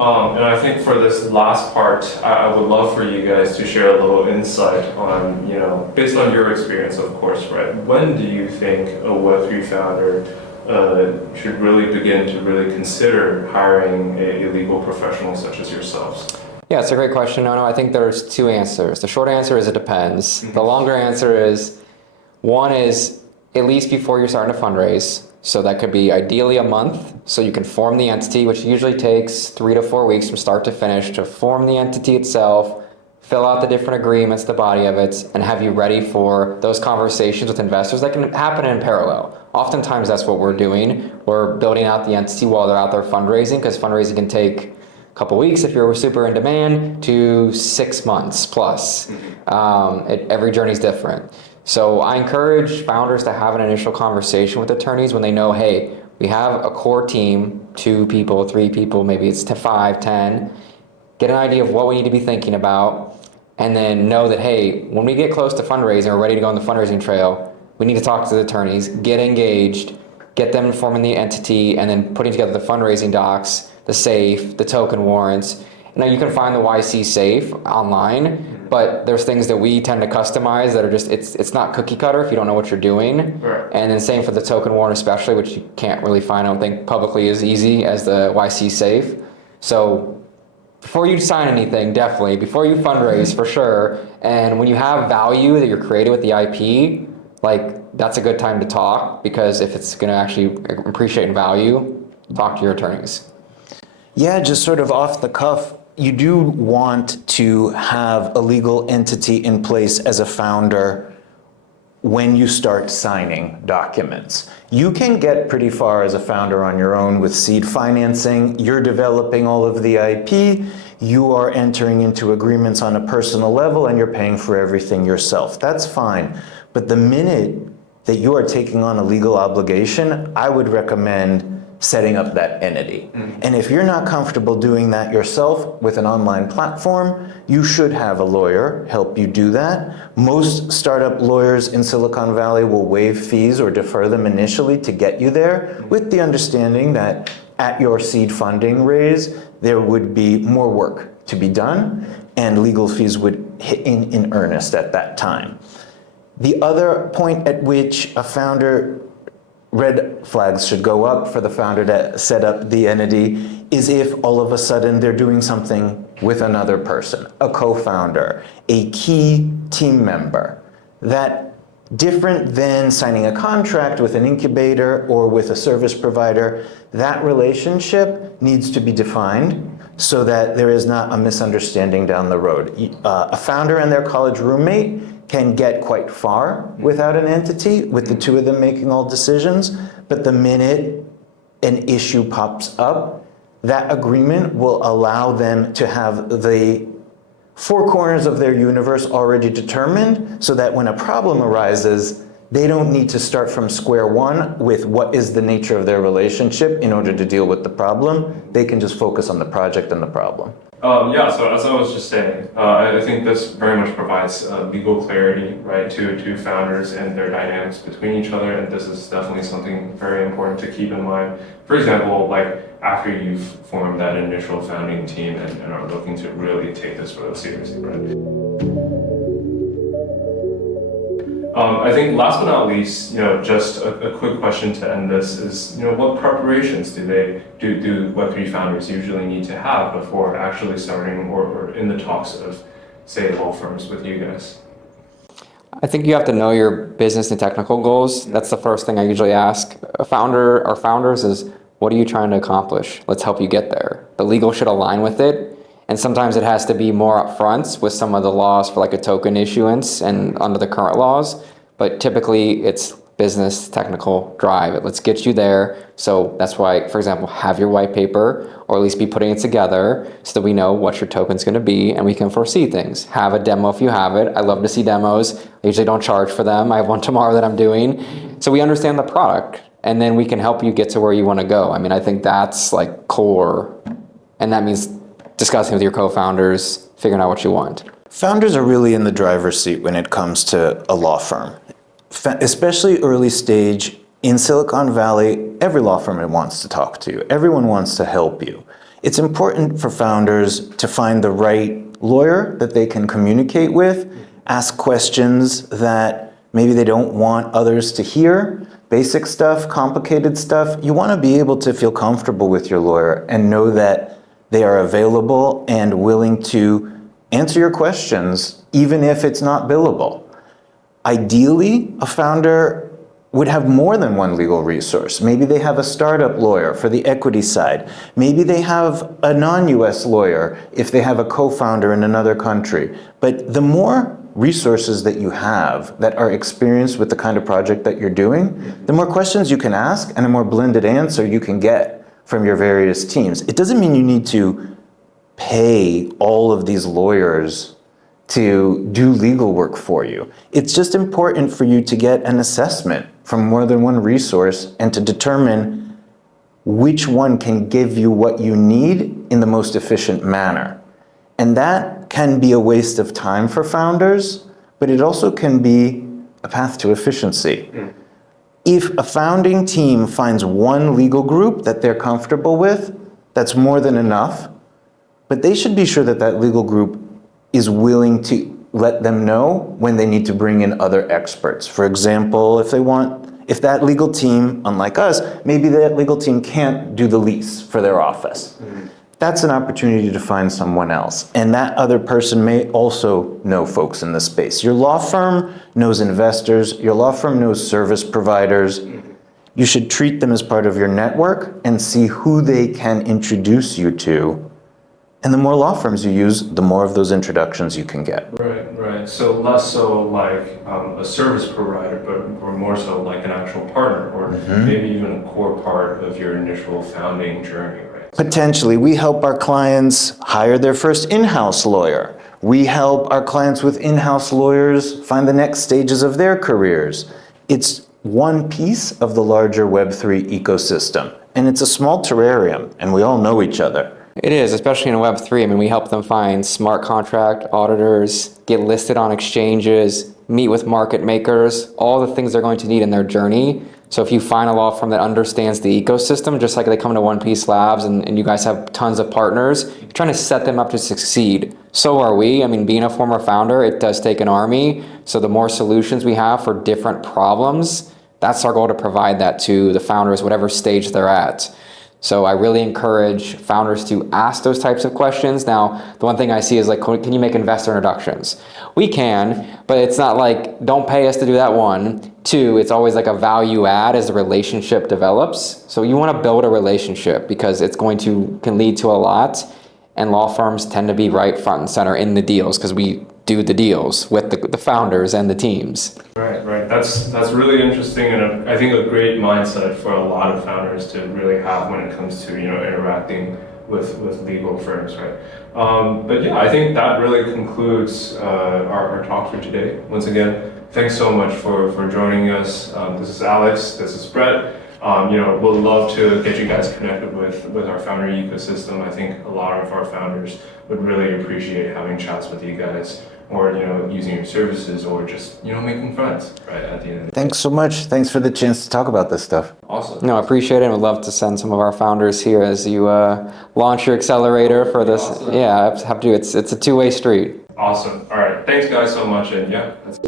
And I think for this last part, I would love for you guys to share a little insight on, based on your experience, of course, right? When do you think a Web3 founder should really begin to really consider hiring a legal professional such as yourselves? Yeah, it's a great question, Nono. I think there's two answers. The short answer is it depends. The longer answer is, one is at least before you're starting to fundraise. So that could be ideally a month. So you can form the entity, which usually takes 3 to 4 weeks from start to finish to form the entity itself, fill out the different agreements, the body of it, and have you ready for those conversations with investors that can happen in parallel. Oftentimes that's what we're doing. We're building out the entity while they're out there fundraising, because fundraising can take a couple weeks if you're super in demand to 6 months plus. Every journey is different. So I encourage founders to have an initial conversation with attorneys when they know, hey, we have a core team, 2 people, 3 people, maybe it's 5, 10. Get an idea of what we need to be thinking about, and then know that, hey, when we get close to fundraising or ready to go on the fundraising trail, we need to talk to the attorneys, get engaged, get them forming the entity, and then putting together the fundraising docs, the SAFE, the token warrants. Now you can find the YC SAFE online, but there's things that we tend to customize that are just, it's not cookie cutter if you don't know what you're doing. Right. And then same for the token warrant especially, which you can't really find, I don't think, publicly as easy as the YC SAFE. So before you sign anything, definitely, before you fundraise for sure, and when you have value that you're creating with the IP, that's a good time to talk, because if it's gonna actually appreciate in value, talk to your attorneys. Yeah, just sort of off the cuff, you do want to have a legal entity in place as a founder when you start signing documents. You can get pretty far as a founder on your own with seed financing. You're developing all of the IP, you are entering into agreements on a personal level, and you're paying for everything yourself. That's fine. But the minute that you are taking on a legal obligation, I would recommend setting up that entity. And if you're not comfortable doing that yourself with an online platform, you should have a lawyer help you do that. Most startup lawyers in Silicon Valley will waive fees or defer them initially to get you there, with the understanding that at your seed funding raise, there would be more work to be done, and legal fees would hit in earnest at that time. The other point at which a founder, red flags should go up for the founder to set up the entity, is if all of a sudden they're doing something with another person, a co-founder, a key team member. That, different than signing a contract with an incubator or with a service provider, that relationship needs to be defined so that there is not a misunderstanding down the road. A founder and their college roommate can get quite far without an entity, with the 2 of them making all decisions, but the minute an issue pops up, that agreement will allow them to have the 4 corners of their universe already determined, so that when a problem arises, they don't need to start from square one with what is the nature of their relationship in order to deal with the problem. They can just focus on the project and the problem. So as I was just saying, I think this very much provides legal clarity, right, to founders and their dynamics between each other, and this is definitely something very important to keep in mind. For example, after you've formed that initial founding team and are looking to really take this really seriously, right? I think last but not least, just a quick question to end this is, what preparations do Web3 founders usually need to have before actually starting or in the talks of, say, law firms with you guys? I think you have to know your business and technical goals. That's the first thing I usually ask a founder or founders is, what are you trying to accomplish? Let's help you get there. The legal should align with it. And sometimes it has to be more upfront with some of the laws for a token issuance and under the current laws. But typically it's business, technical, drive. Let's get you there. So that's why, for example, have your white paper, or at least be putting it together so that we know what your token's gonna be and we can foresee things. Have a demo if you have it. I love to see demos. I usually don't charge for them. I have one tomorrow that I'm doing. So we understand the product, and then we can help you get to where you wanna go. I think that's core, and that means discussing with your co-founders, figuring out what you want. Founders are really in the driver's seat when it comes to a law firm. Especially early stage in Silicon Valley, every law firm wants to talk to you. Everyone wants to help you. It's important for founders to find the right lawyer that they can communicate with, ask questions that maybe they don't want others to hear, basic stuff, complicated stuff. You want to be able to feel comfortable with your lawyer and know that they are available and willing to answer your questions, even if it's not billable. Ideally, a founder would have more than one legal resource. Maybe they have a startup lawyer for the equity side. Maybe they have a non-US lawyer if they have a co-founder in another country. But the more resources that you have that are experienced with the kind of project that you're doing, the more questions you can ask and a more blended answer you can get from your various teams. It doesn't mean you need to pay all of these lawyers to do legal work for you. It's just important for you to get an assessment from more than one resource and to determine which one can give you what you need in the most efficient manner. And that can be a waste of time for founders, but it also can be a path to efficiency. If a founding team finds one legal group that they're comfortable with, that's more than enough, but they should be sure that that legal group is willing to let them know when they need to bring in other experts. For example, if that legal team, unlike us, maybe that legal team can't do the lease for their office. That's an opportunity to find someone else. And that other person may also know folks in the space. Your law firm knows investors, your law firm knows service providers. You should treat them as part of your network and see who they can introduce you to. And the more law firms you use, the more of those introductions you can get. Right. So less so like a service provider, but more so like an actual partner, or maybe even a core part of your initial founding journey, right? Potentially, we help our clients hire their first in-house lawyer. We help our clients with in-house lawyers find the next stages of their careers. It's one piece of the larger Web3 ecosystem, and it's a small terrarium, and we all know each other. It is, especially in Web3. I mean, we help them find smart contract auditors, get listed on exchanges, meet with market makers, all the things they're going to need in their journey. So if you find a law firm that understands the ecosystem, just like they come to One Piece Labs and you guys have tons of partners, you're trying to set them up to succeed. So are we. I mean, being a former founder, it does take an army. So the more solutions we have for different problems, that's our goal, to provide that to the founders, whatever stage they're at. So I really encourage founders to ask those types of questions. Now, the one thing I see is like, can you make investor introductions? We can, but it's not like, don't pay us to do that one. Two, it's always like a value add as the relationship develops. So you want to build a relationship because it's can lead to a lot. And law firms tend to be right front and center in the deals because we do the deals with the founders and the teams. Right. That's really interesting, and I think a great mindset for a lot of founders to really have when it comes to interacting with legal firms, right? But yeah, I think that really concludes our talk for today. Once again, thanks so much for joining us. This is Alex. This is Brett. We'll love to get you guys connected with our founder ecosystem. I think a lot of our founders would really appreciate having chats with you guys, or using your services, or just making friends, right, at the end of the day. Thanks so much. Thanks for the chance to talk about this stuff. Awesome. No, I appreciate it, and would love to send some of our founders here as you launch your accelerator for this. Awesome. Yeah, have to. It's a two-way street. Awesome. All right. Thanks guys so much, and yeah. That's